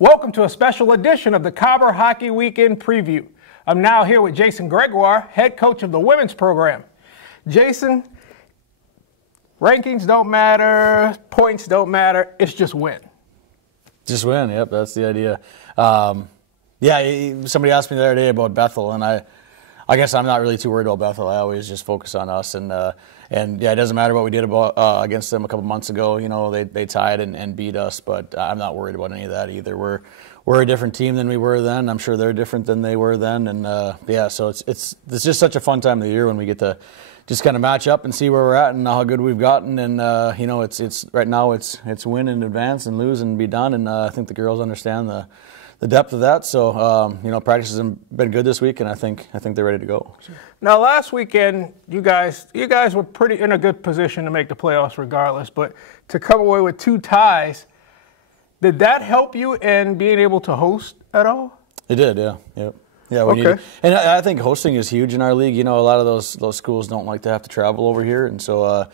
Welcome to a special edition of the Cobber Hockey Weekend Preview. I'm now here with Jason Gregoire, head coach of the women's program. Jason, rankings don't matter, points don't matter, it's just win. Just win, yep, that's the idea. Somebody asked me the other day about Bethel, and I guess I'm not really too worried about Bethel. I always just focus on us, and it doesn't matter what we did against them a couple months ago. You know, they tied and beat us, but I'm not worried about any of that either. We're a different team than we were then. I'm sure they're different than they were then, and so it's just such a fun time of the year when we get to just kind of match up and see where we're at and how good we've gotten. And it's right now it's win in advance and lose and be done. And I think the girls understand the depth of that. So practice has been good this week, and I think they're ready to go. Now, last weekend, you guys were pretty in a good position to make the playoffs regardless. But to come away with 2 ties, did that help you in being able to host at all? It did, yeah. Yep. Yeah, we need, and I think hosting is huge in our league. You know, a lot of those schools don't like to have to travel over here, and so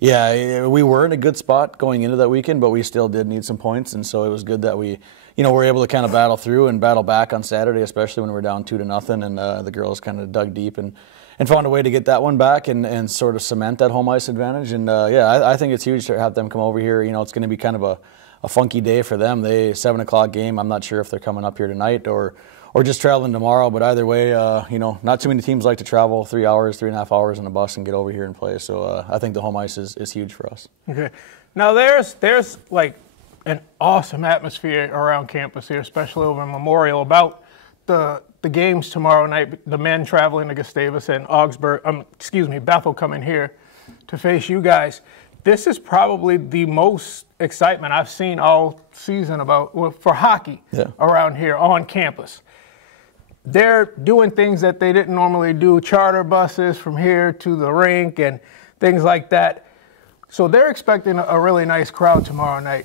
we were in a good spot going into that weekend, but we still did need some points, and so it was good that we were able to kind of battle through and battle back on Saturday, especially when we were down 2-0, and the girls kind of dug deep and found a way to get that one back and sort of cement that home ice advantage. And I think it's huge to have them come over here. You know, it's going to be kind of a funky day for them. 7 o'clock game. I'm not sure if they're coming up here tonight or just traveling tomorrow, but either way, not too many teams like to travel 3.5 hours on a bus and get over here and play. So I think the home ice is huge for us. Okay. Now there's like an awesome atmosphere around campus here, especially over in Memorial, about the games tomorrow night. The men traveling to Gustavus and Bethel coming here to face you guys. This is probably the most excitement I've seen all season for hockey around here on campus. They're doing things that they didn't normally do, charter buses from here to the rink and things like that. So they're expecting a really nice crowd tomorrow night.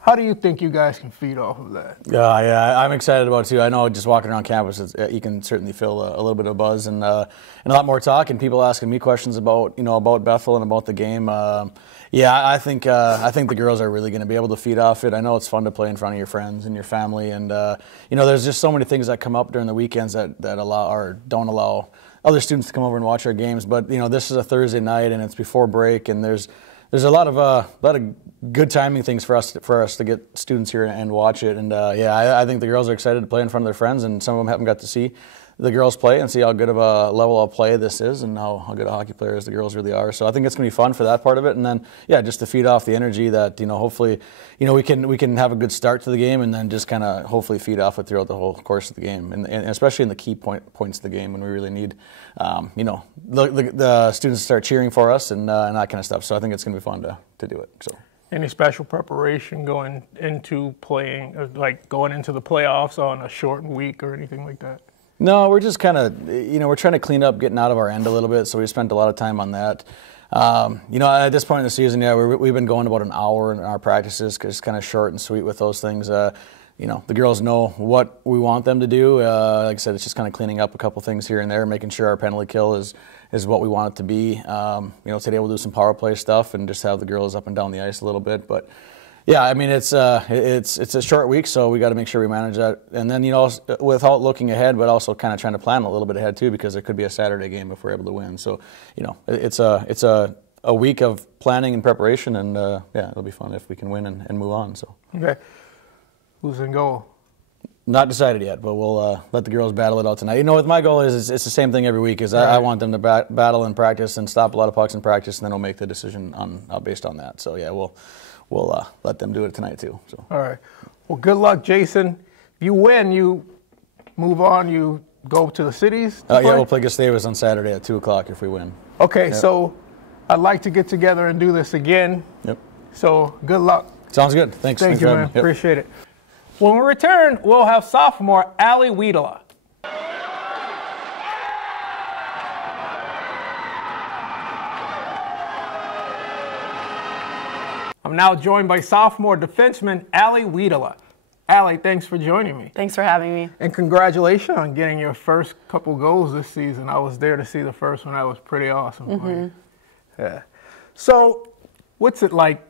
How do you think you guys can feed off of that? Yeah, I'm excited about it too. I know just walking around campus, you can certainly feel a little bit of buzz and a lot more talk, and people asking me questions about Bethel and about the game. I think the girls are really going to be able to feed off it. I know it's fun to play in front of your friends and your family, and there's just so many things that come up during the weekends that allow or don't allow other students to come over and watch our games. But this is a Thursday night and it's before break, and there's a lot of good timing things for us to get students here and watch it. And I think the girls are excited to play in front of their friends, and some of them haven't got to see the girls play and see how good of a level of play this is and how good a hockey players the girls really are. So I think it's going to be fun for that part of it. And then just to feed off the energy that hopefully we can have a good start to the game, and then just kind of hopefully feed off it throughout the whole course of the game, and especially in the key points of the game when we really need the students to start cheering for us and that kind of stuff. So I think it's going to be fun to do it. So. Any special preparation going into playing, like going into the playoffs on a shortened week or anything like that? No, we're just kind of, we're trying to clean up, getting out of our end a little bit, so we spent a lot of time on that. At this point in the season, we've been going about an hour in our practices, because it's kind of short and sweet with those things. The girls know what we want them to do. Like I said, it's just kind of cleaning up a couple things here and there, making sure our penalty kill is what we want it to be. Today we'll do some power play stuff and just have the girls up and down the ice a little bit. But it's a short week, so we got to make sure we manage that. And then without looking ahead, but also kind of trying to plan a little bit ahead too, because it could be a Saturday game if we're able to win. So it's a week of planning and preparation, and it'll be fun if we can win and move on. So okay. Who's in goal? Not decided yet, but we'll let the girls battle it out tonight. With my goal is it's the same thing every week. I want them to battle in practice and stop a lot of pucks in practice, and then we'll make the decision based on that. So we'll let them do it tonight too. So. All right. Well, good luck, Jason. If you win, you move on. You go to the cities. We'll play Gustavus on Saturday at 2 o'clock if we win. Okay, so I'd like to get together and do this again. Yep. So good luck. Sounds good. Thanks. Thank you, man. Yep. Appreciate it. When we return, we'll have sophomore Ally Wiitala. I'm now joined by sophomore defenseman Ally Wiitala. Ally, thanks for joining me. Thanks for having me. And congratulations on getting your first couple goals this season. I was there to see the first one. That was pretty awesome. Mm-hmm. Yeah. So, what's it like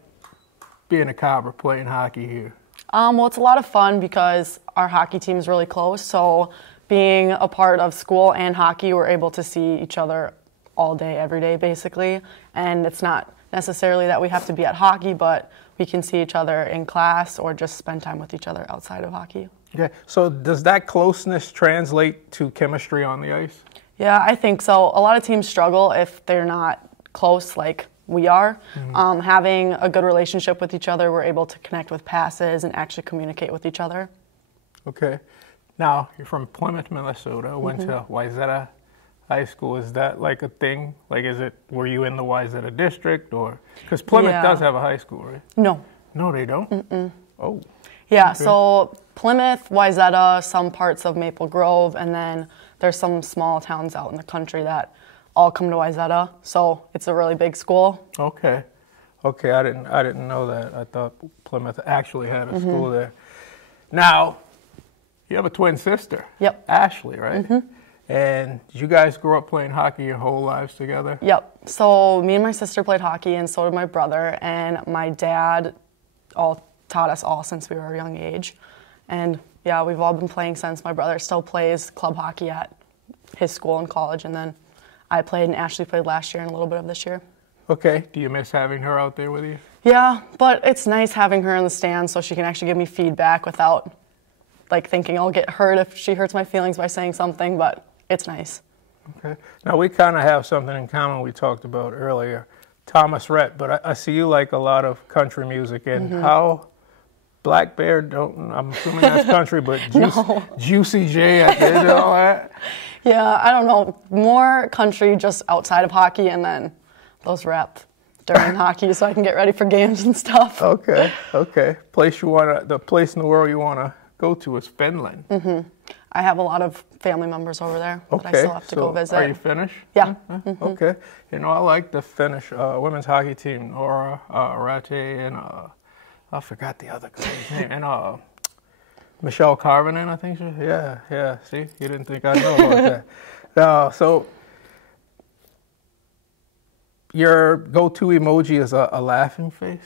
being a Cobber playing hockey here? Well, it's a lot of fun because our hockey team is really close. So being a part of school and hockey, we're able to see each other all day, every day, basically. And it's not necessarily that we have to be at hockey, but we can see each other in class or just spend time with each other outside of hockey. Okay, so does that closeness translate to chemistry on the ice? Yeah, I think so. A lot of teams struggle if they're not close like we are. Having a good relationship with each other, we're able to connect with passes and actually communicate with each other. Okay. Now, you're from Plymouth, Minnesota, went to Wiitala High School. Is that like a thing? Like, were you in the Wiitala district or? Because Plymouth does have a high school, right? No. No, they don't? Oh. Yeah, Okay. so Plymouth, Wiitala, some parts of Maple Grove, and then there's some small towns out in the country that all come to Wiitala. So it's a really big school. Okay. Okay, I didn't know that. I thought Plymouth actually had a school there. Now, you have a twin sister. Yep. Ashley, right? And did you guys grow up playing hockey your whole lives together? Yep. So me and my sister played hockey, and so did my brother. And my dad taught us all since we were a young age. And yeah, we've all been playing since. My brother still plays club hockey at his school in college, and then I played, and Ashley played last year and a little bit of this year. Okay. Do you miss having her out there with you? Yeah, but it's nice having her in the stands so she can actually give me feedback without like thinking I'll get hurt if she hurts my feelings by saying something, but it's nice. Okay. Now, we kind of have something in common we talked about earlier. Thomas Rhett, but I see you like a lot of country music, and how Black Bear, I'm assuming that's country, but Juicy J, I did all that? Yeah, I don't know, more country just outside of hockey, and then those rap during hockey so I can get ready for games and stuff. Okay, okay. The place in the world you want to go to is Finland. I have a lot of family members over there that I still have to go visit. Are you Finnish? Yeah. Okay. You know, I like the Finnish women's hockey team, Nora, Rate, and I forgot the other guy's name, and Michelle Carvinen, I think. Yeah. See, you didn't think I'd know about that. So your go-to emoji is a laughing face?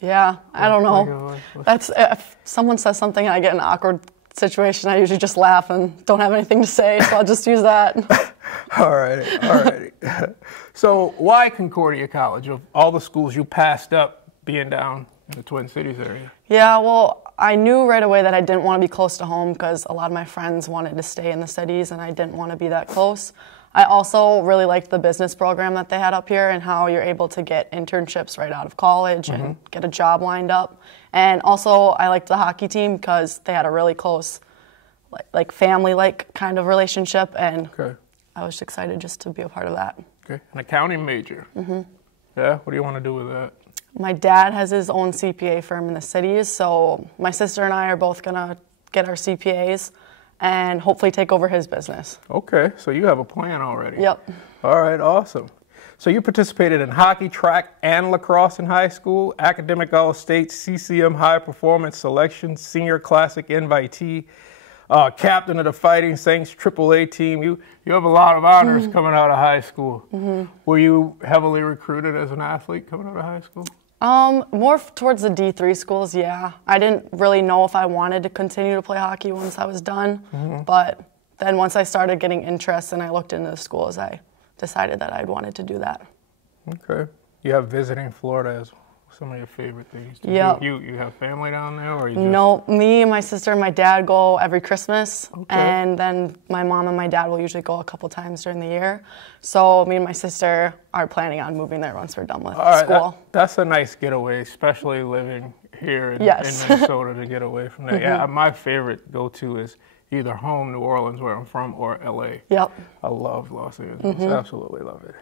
Yeah, I don't know. That's if someone says something and I get in an awkward situation, I usually just laugh and don't have anything to say, so I'll just use that. All righty. So why Concordia College? Of all the schools you passed up being down in the Twin Cities area? Yeah, well, I knew right away that I didn't want to be close to home because a lot of my friends wanted to stay in the cities and I didn't want to be that close. I also really liked the business program that they had up here and how you're able to get internships right out of college and get a job lined up. And also I liked the hockey team because they had a really close, like family-like kind of relationship, and I was excited just to be a part of that. Okay, an accounting major. Yeah, what do you want to do with that? My dad has his own CPA firm in the cities, so my sister and I are both going to get our CPAs and hopefully take over his business. Okay, so you have a plan already. Yep. All right, awesome. So you participated in hockey, track, and lacrosse in high school, academic all-state, CCM high performance selection, senior classic invitee, captain of the Fighting Saints AAA team. You have a lot of honors coming out of high school. Were you heavily recruited as an athlete coming out of high school? More towards the D3 schools, yeah. I didn't really know if I wanted to continue to play hockey once I was done, but then once I started getting interest and I looked into the schools, I decided that I'd wanted to do that. Okay. You have visiting Florida as some of your favorite things to do. You have family down there, or you just... No, me and my sister and my dad go every Christmas, and then my mom and my dad will usually go a couple times during the year. So me and my sister are planning on moving there once we're done with school. That's a nice getaway, especially living here in Minnesota, to get away from that. Yeah, my favorite go-to is either home, New Orleans, where I'm from, or LA. Yep. I love Los Angeles. Absolutely love it.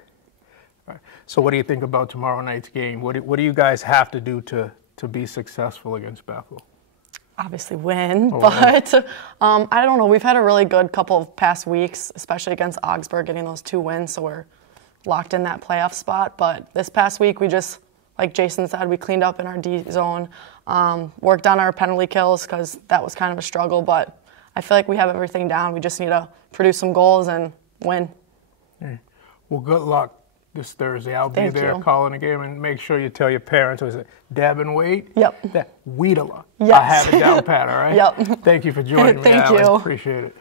Right. So what do you think about tomorrow night's game? What do you guys have to do to be successful against Bethel? Obviously win, but I don't know. We've had a really good couple of past weeks, especially against Augsburg, getting those 2 wins, so we're locked in that playoff spot. But this past week, we just, like Jason said, we cleaned up in our D zone, worked on our penalty kills because that was kind of a struggle, but I feel like we have everything down. We just need to produce some goals and win. Well, good luck this Thursday. I'll be there calling the game, and make sure you tell your parents. Was it Deb and Wade? Yep. Wiitala. Yes. I have it down pat, all right? Yep. Thank you for joining me, Thank Ally. you. Appreciate it.